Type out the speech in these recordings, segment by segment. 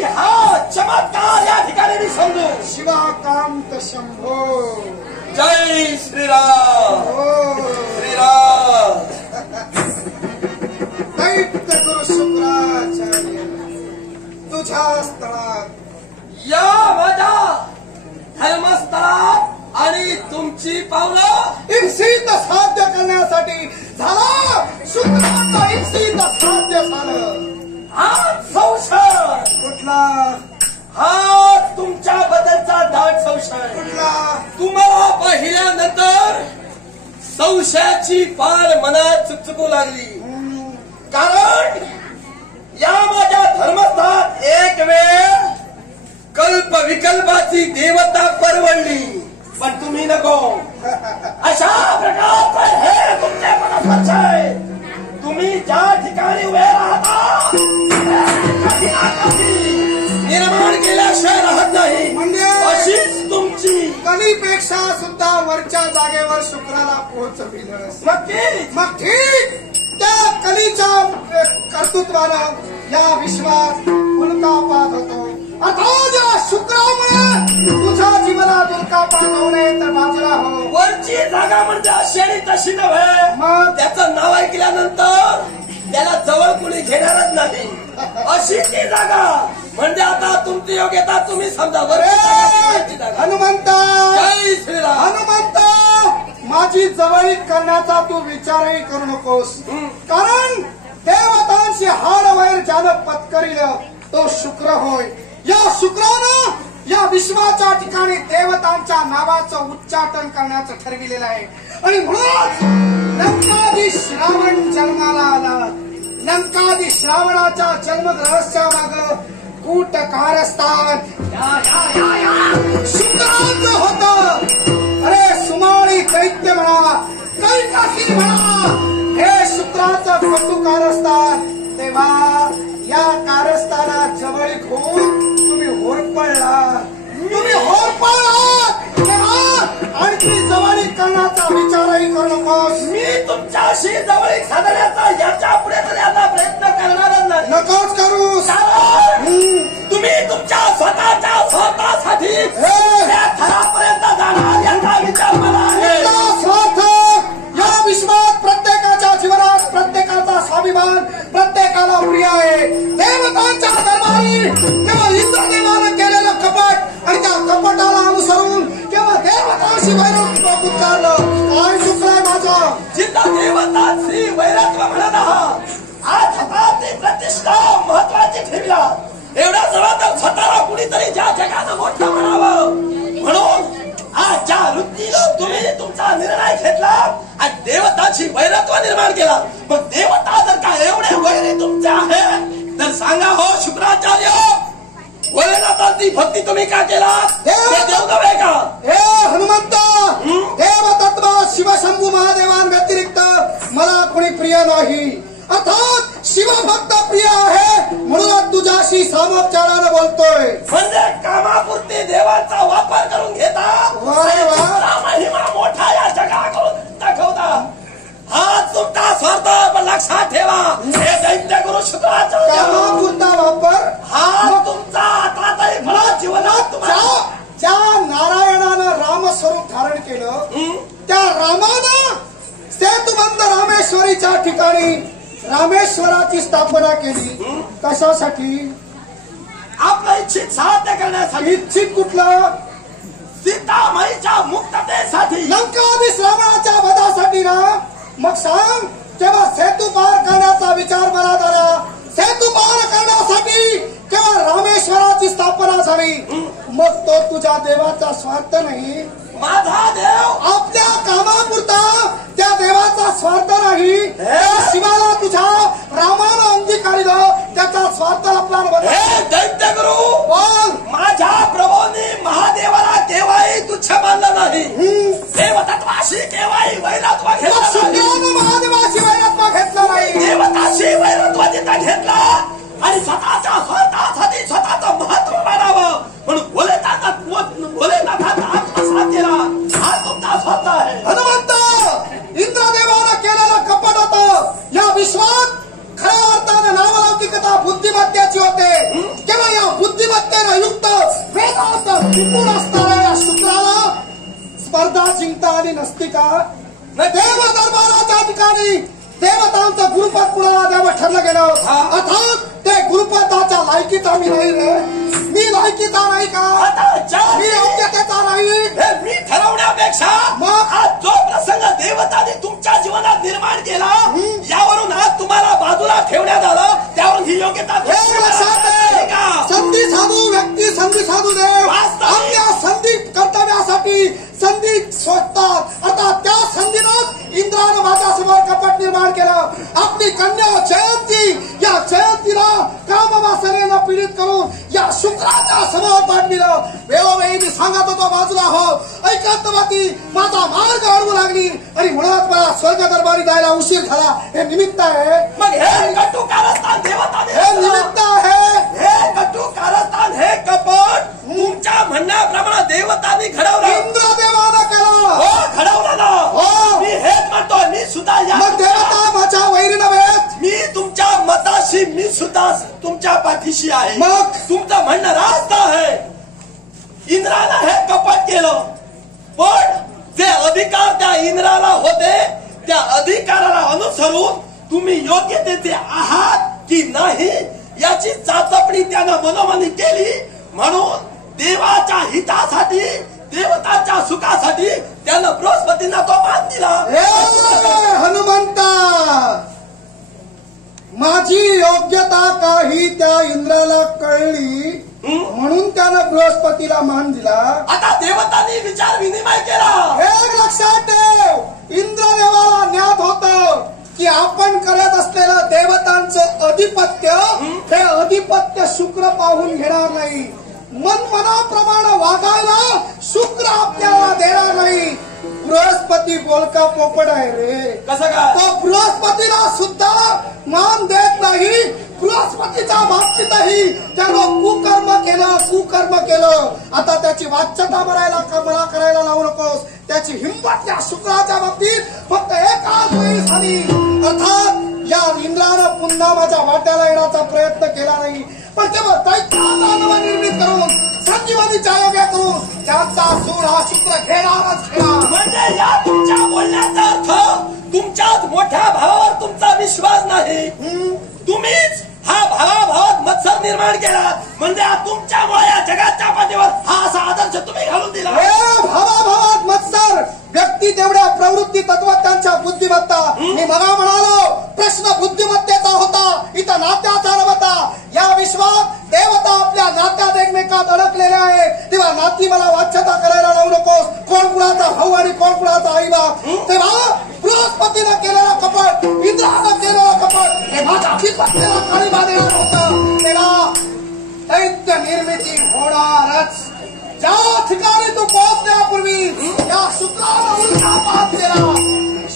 की हा चमत्कार या ठिकाणी मी समजू. शिवाकांत शंभो. जय श्रीराम. श्रीराम. दैत्य गुरु शुक्राचार्य तुझ्या स्थळात या माझ्या धर्मस्थळात आणि तुमची पावलं इप्सित साध्य करण्यासाठी झाला. शुक्राचा इप्सित साध्य झालं. हा संशय कुठला? हा तुमच्या बद्दलचा दाट संशय. कुठला? तुम्हाला पाहिल्यानंतर संशयाची पाल मनात चुकचुकू लागली. कारण या माझ्या धर्मस्थात एक वेळ कल्प विकल्पाची देवता परवडली, पण तुम्ही नको. अशा प्रकारचं हे तुमचे मनस्पर्श आहे. तुम्ही ज्या ठिकाणी उभे राहता निर्माण केल्याशिवाय राहत नाही. म्हणजे अशीच तुमची कलीपेक्षा सुद्धा वरच्या जागेवर शुक्राला पोहोचविलं. नक्की. मग ठीक, त्या कलीच्या कर्तृत्वानं या विश्वात उल्कापात होतो. अर्थात या शुक्रामुळे तुझ्या जीवनात उल्कापात होऊ नये तर बाजूला हो. वरची जागा म्हणजे अशी आणि तशी नव्हे. मग त्याचं नाव ऐकल्यानंतर त्याला जवळ कुणी घेणारच नाही. अशी ती जागा म्हणजे आता तुमची योग्यता तुम्ही समजा. वरची जागा. हनुमंता. जय श्रीराम. हनुमंता, माझी जवळीक करण्याचा तू विचारही करू नकोस. कारण देवतांशी हाड वैर ज्यानं पत्करिलं तो शुक्र होय. या शुक्रानं या विश्वाच्या ठिकाणी देवतांच्या नावाचं उच्चाटन करण्याचं ठरविलेलं आहे. आणि म्हणूनच लंकाधी श्रावण जन्माला आला. लंकाधी श्रावणाच्या जन्म रहस्यामाग कूट कारस्थान शुक्राचं होतं. अरे सुमाळी दैत्य म्हणा, कैकासी म्हणा, हे शुक्राचं कटू कारस्थान. तेव्हा या कारस्थानात जवळीक होऊन तुम्ही होरपळला. तेव्हा आणखी जवळीक करण्याचा विचारही करू नकोस. मी तुमच्याशी जवळीक साधण्याचा याच्या पुढे तरी आता प्रयत्न करणारच नाही. नकोच करूस. तुम्ही तुमच्या स्वतःच्या स्वार्थासाठी त्या थरापर्यंत जाणार याचा विचार मला आहे. स्वार्थ या विश्वात प्रत्येकाच्या जीवनात प्रत्येकाचा स्वाभिमान प्रत्येकाला प्रिय आहे. देवतांच्या दरबारी केवळ इंद्रदेवानं केलेलं कपट आणि त्या कपटाला अनुसरून केवळ देवतांशी वैरत्व उतारलं. काय चुकलंय माझं? जिथं देवतांशी वैरत्व म्हणत आहात, आज हाताची प्रतिष्ठा महत्वाची ठेवला. एवढ्या जवळ तर स्वतःला कुणीतरी ज्या जगानं मोठं म्हणावं म्हणून आज ज्या वृत्तीनं तुम्ही तुमचा निर्णय घेतला आणि देवताची वैरत्व निर्माण केला. मग देवता जर का एवढे वैरी तुमचे आहे तर सांगा हो शुक्राचार्य, भोलेनाथांची भक्ती तुम्ही का केला? देव नव्हे का? हे हनुमंत, देवतत्व शिवशंभू महादेवां व्यतिरिक्त मला कोणी प्रिय नाही. अर्थात शिवभक्त प्रिय आहे म्हणून तुझ्याशी सामोपचारानं बोलतोय. म्हणजे कामापुरती देवाचा वापर करून घेता, महिमा मोठा या जगाकडून दाखवता. हा तुमचा स्वार्थ पण लक्षात ठेवा. हे दैत्य गुरु शुक्राचार्य कामापुरता वापर हा तुमचा आता तरी मला जीवनात ज्या नारायणानं रामस्वरूप धारण केलं त्या रामानं सेतुबंध रामेश्वरीच्या ठिकाणी रामेश्वराची स्थापना केली. कशासाठी? आपलं इच्छित साध्य करण्यासाठी. इच्छित कुठलं? सीतामाईच्या मुक्ततेसाठी. लंकाधी श्रावणाच्या वधासाठी ना. मग सांग, तेव्हा सेतू पार करण्याचा विचार मला झाला. सेतू पार करण्यासाठी केवळ रामेश्वराची स्थापना झाली. मग तो तुझ्या देवाचा स्वार्थ नाही. माझा देव आपल्या कामापुरता त्या देवाचा स्वार्थ नाही. शिवाला तुझ्या रामानं अंगीकारिलं त्याचा स्वार्थ आपला. हे दैत्य गुरु बोल. माझ्या प्रभूंनी महादेवाला केव्हाही तुच्छ मानलं नाही. देवतत्वाशी केव्हाही वैरत्व घेतलं नाही. महादेवाशी वैरत्व घेतलं नाही. देवताशी वैरत्व तिथं घेतला आणि स्वतःच्या स्वार्थासाठी स्वतःचं महत्व मानावं म्हणून भोलेनाथाचा आत्मसात केला. हा तुमचा स्वार्थ आहे. हनुमंत, इंद्रदेवानं केलेलं कपट होतं. या विश्वात खऱ्या अर्थाने नावलौकिकता देवता बुद्धिमत्तेची होते केवळ या बुद्धिमत्तेनं युक्त वेदांत निपुण असणाऱ्या या शुक्राला स्पर्धा जिंकता आली नसती का? देव दरबाराच्या ठिकाणी देवतांचं गुरुपद कुणाला द्यावं ठरलं गेलं अर्थात ते गुरुपदाच्या लायकीचा मी नाही रे. मी लायकीचा नाही का? मी योग्यतेचा नाही. मी ठरवण्यापेक्षा आज जो प्रसंग देवताने तुमच्या जीवनात निर्माण केला यावरून आज तुम्हाला बाजूला ठेवण्यात आलं त्यावरून ही योग्यता संधी साधू व्यक्ती संधी साधू देव आपल्या संधी कर्तव्यासाठी संधी शोधतात. अर्थात त्या संधीनं इंद्रानं माझ्यासमोर कपट निर्माण केलं. आपली कन्या जयंती या जयंतीला कामवासनेनं पीडित करून या शुक्राच्या समोर पाठविलं. वेळोवेळी मी सांगत होतो बाजूला हो ऐकतवाती माझा मार्ग अडवू लागली आणि म्हणूनच मला स्वर्ग दरबारी जायला उशीर झाला. हे निमित्त आहे. मग हे कटू कारस्थान देवताने हे निमित्त आहे. हे कटू कारस्थान हे कपट तुमच्या म्हणण्याप्रमाणे देवतांनी घडवलं. इंद्रदेवानं केलं. हो घडवलं ना. हो मी हेच म्हणतो मी सुद्धा या मग देवता माझ्या वैरी नव्हेत. मी तुमच्या मताशी मी सुद्धा तुमच्या पाठीशी आहे. मग तुमचं म्हणणं रास्त आहे. इंद्रानं हे कपट केलं पण जे अधिकार त्या इंद्राला होते त्या अधिकाराला अनुसरून तुम्ही योग्यतेचे आहात की नाही याची चाचपणी त्यानं मनोमनी केली. म्हणून देवाच्या हितासाठी देवताच्या सुखासाठी त्यानं बृहस्पतींना तो मान दिला. हनुमंता माझी योग्यता काही त्या इंद्राला कळली म्हणून त्यानं बृहस्पतीला मान दिला. आता देवतांनी विचार विनिमय केला. एक लक्षात ठेव इंद्रदेवाला ज्ञात होतं की आपण करत असलेलं देवतांचं अधिपत्य हे अधिपत्य शुक्र पाहून घेणार नाही. मनमनाप्रमाणे वागायला शुक्र आपल्याला देणार नाही. बृहस्पती बोलका पोपट आहे रे. कसं काय? तो बृहस्पतीला सुद्धा मान देत नाही. बृहस्पतीच्या बाबतीतही त्यानं कुकर्म केलं. आता त्याची वाच्यता मला करायला लावू नकोस. त्याची हिंमत या शुक्राच्या बाबतीत फक्त एकाच वेळी झाली. अर्थात या इंद्रानं पुन्हा माझ्या वाट्याला येण्याचा प्रयत्न केला नाही. पण तेव्हा दैत्याला निर्मित करून संजीवनीच्या योग्य करून त्यांचा सूर हा शुक्र घेणारच घेणार. म्हणजे या तुमच्या बोलण्याचा अर्थ तुमच्याच मोठ्या भावावर तुमचा विश्वास नाही. तुम्हीच हा भावाभावात मत्सर निर्माण केला. म्हणजे तुमच्यामुळे या जगाच्या पाठीवर हा असा आदर्श तुम्ही घालून दिला. भावाभावात मत्सर व्यक्ती तेवढ्या प्रवृत्ती तत्वज्ञांच्या बुद्धिमत्ता. मी मला म्हणालो प्रश्न बुद्धिमत्तेचा होता इथं नात्याचा नव्हता. या विश्वात देवता आपल्या नात्यात एकमेकात अडकलेल्या आहेत. तेव्हा नाती मला वाच्यता करायला लावू नकोस. कोण कुणाचा भाऊ आणि कोण कुणाचा आई बाप. तेव्हा बृहस्पतीनं केलेला कपट इंद्रानं केलेलं कपट हे माझ्या अधिपत्याला काळीमा देणार होतं. तेव्हा दैत्य निर्मिती होणारच. ज्या ठिकाणी तू पोहोचण्यापूर्वी या शुक्रानं उलटा पाप केला.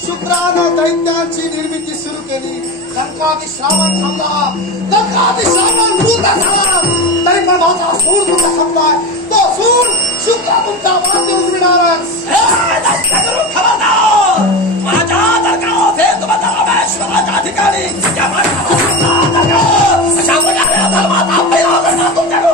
शुक्रानं दैत्यांची निर्मिती सुरू केली. लंकादी श्रावण थांबला. लंकादी श्रावण मृत झाला तरी पण माझा सूर तुमचा संपलाय. तो सूर शुक्र तुमचा वाद्य उजविणारच. खबरदार माझ्या दरगावाचे तुम्हाला रामेश्वराच्या ठिकाणी अशा प्रकारे धर्माचा पहिला घटना तुमच्याकडे